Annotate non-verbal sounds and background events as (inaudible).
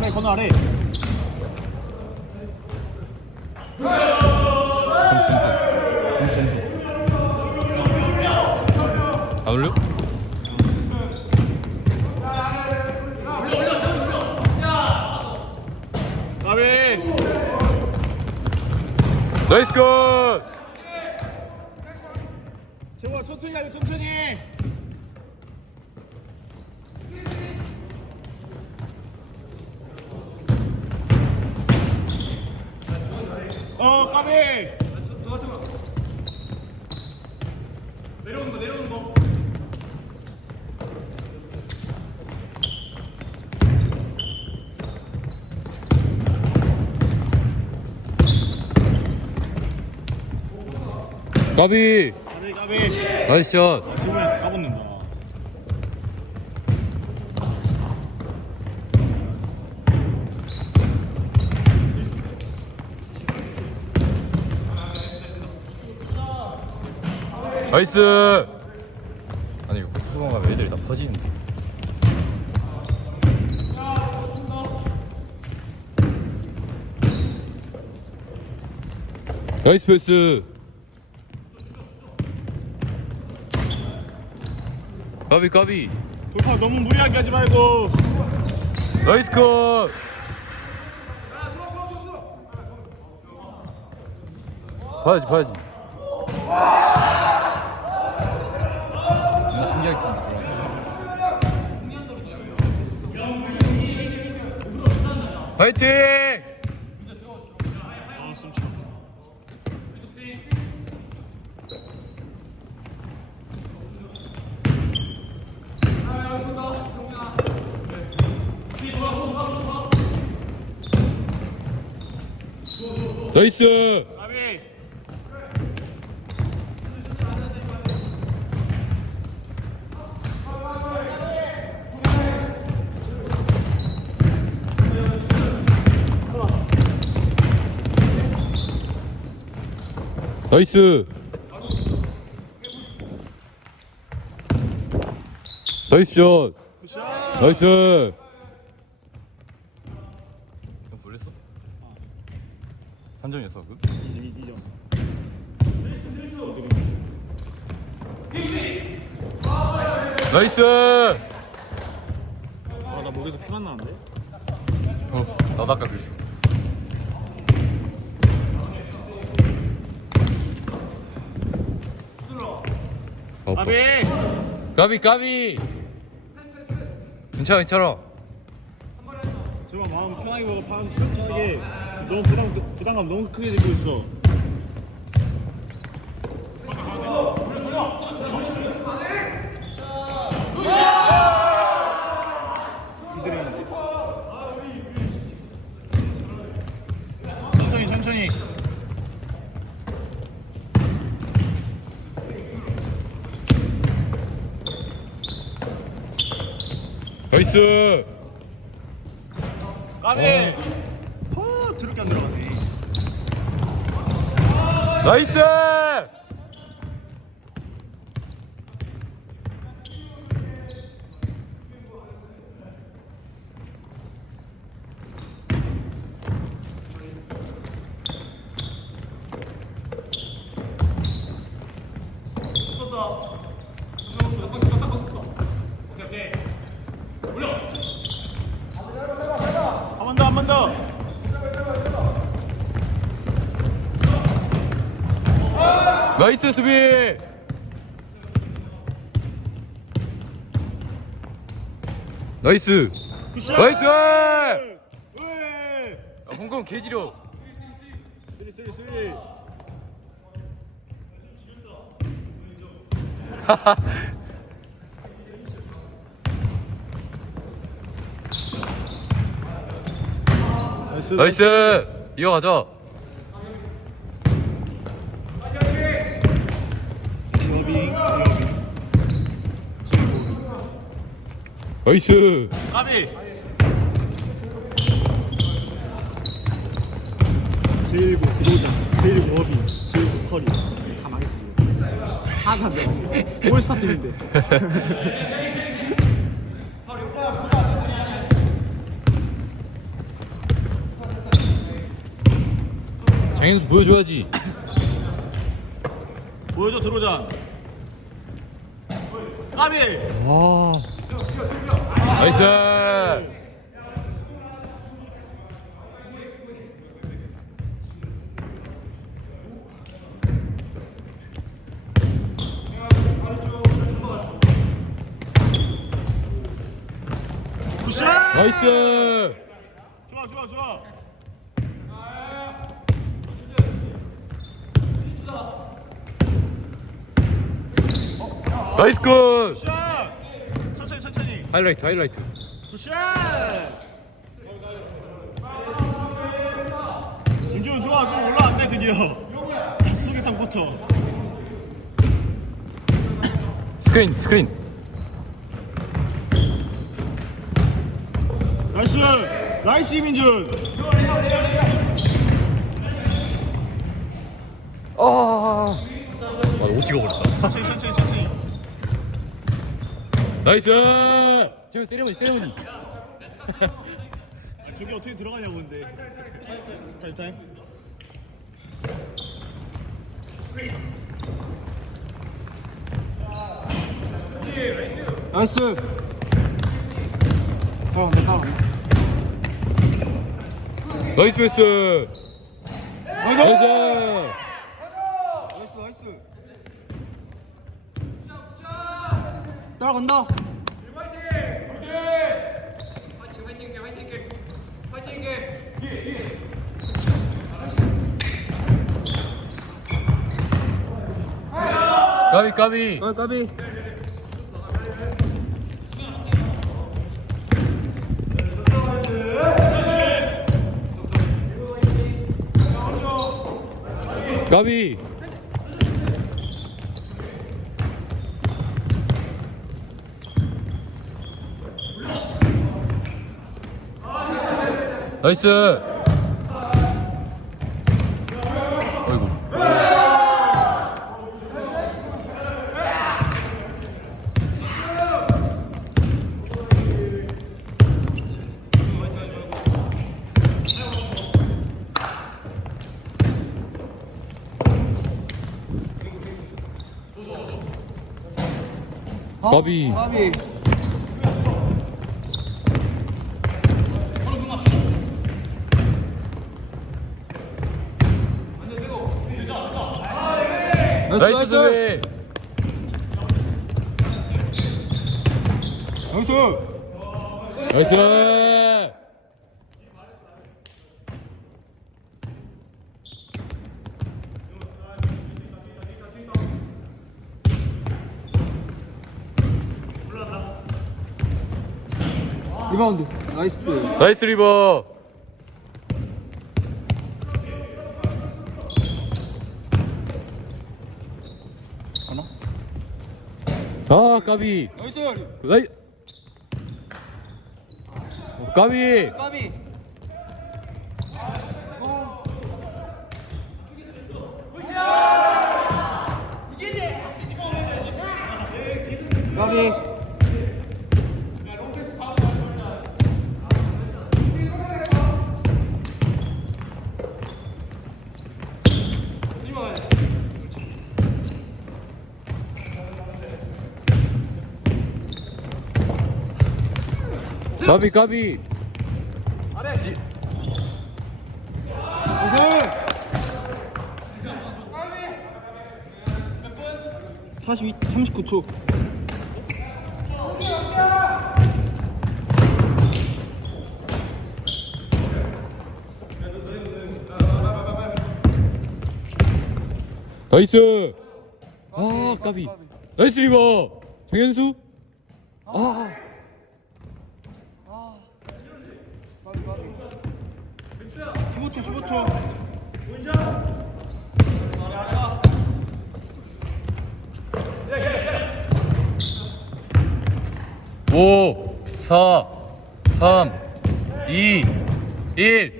아래 건너 아래 점수 점수 점수 점수 안 올려? 가비 나이스 컷! 재호아 천천히 가요 천천히 어 까비 까비! 까비 까비 나이스 샷! 재호야 까붙는다 나이스! 아니 이거 구수공 가면 애들이 다 퍼지는데 나이스 패스! 까비 까비! 돌파 너무 무리하게 하지 말고 나이스 컷! 봐야지 봐야지 신기하게 생겼잖아 화이팅! 아 숨차 나이스! 까비 나이스! 나이스 샷! 나이스! 불렸어? 3점이었어 그? 2점 2점 나이스! 아나 목에서 피만 나는데? 어, 나도 아까 그랬어. 까비 까비 까비. 괜찮아 괜찮아. 제발 마음 편하게 먹어 마음 편하게 지금 너무 부담, 부담감 너무 크게 들고 있어 이들이는데 천천히 천천히 나이스. 까비 허 드럽게 안 들어가네 나이스. 한번 더 한 번 더 나이스 수비. 나이스. 나이스! 왜 야, 홍콩 개지려. 쓰리 쓰리 쓰리 (laughs) 나이스. 나이스. 이어가자. 나이스. 까비. 제일고 구도장 제일고 어빙 제일고 커리. 다 하나도 안 되지 올스타 팀인데 장현수 보여줘야지. 보여줘 들어오자 까비. 와 나이스. 굿샷. 나이스. 좋아 좋아 좋아 나이스 굿! 굿샷! 천천히 천천히. 하이라이트 하이라이트. 굿샷! 윤주현 좋아 좀 올라왔네 드디어. 속의 상부터. 스크린 스크린. 나이스! 나이스 이민준 아, 아못 찍어버렸다. 천천히 천천히 천천히. 나이스! 지금 세레머니 세레머니. (laughs) 아, 저게 어떻게 들어가냐고 근데. 타임 타임 나이스. 따라간다. 나이스 패스 나이스! 나이스! 나이스 나이스 따라간다 까비 까비. 아 까비. 까비 나이스. 어이구. 까비. 까비 나이스 수비. 나이스. 나이스. 리바운드. 나이스. 나이스 리버 아 까비. 나이스 나이. 어, 까비. 까비. 까비 까비 까비. 나이스 42, 39초. 나이스! 아 까비. 나이스 리버! 장현수? 아 아, 까비 까비 15초 15초 오, 사, 삼, 이, 일.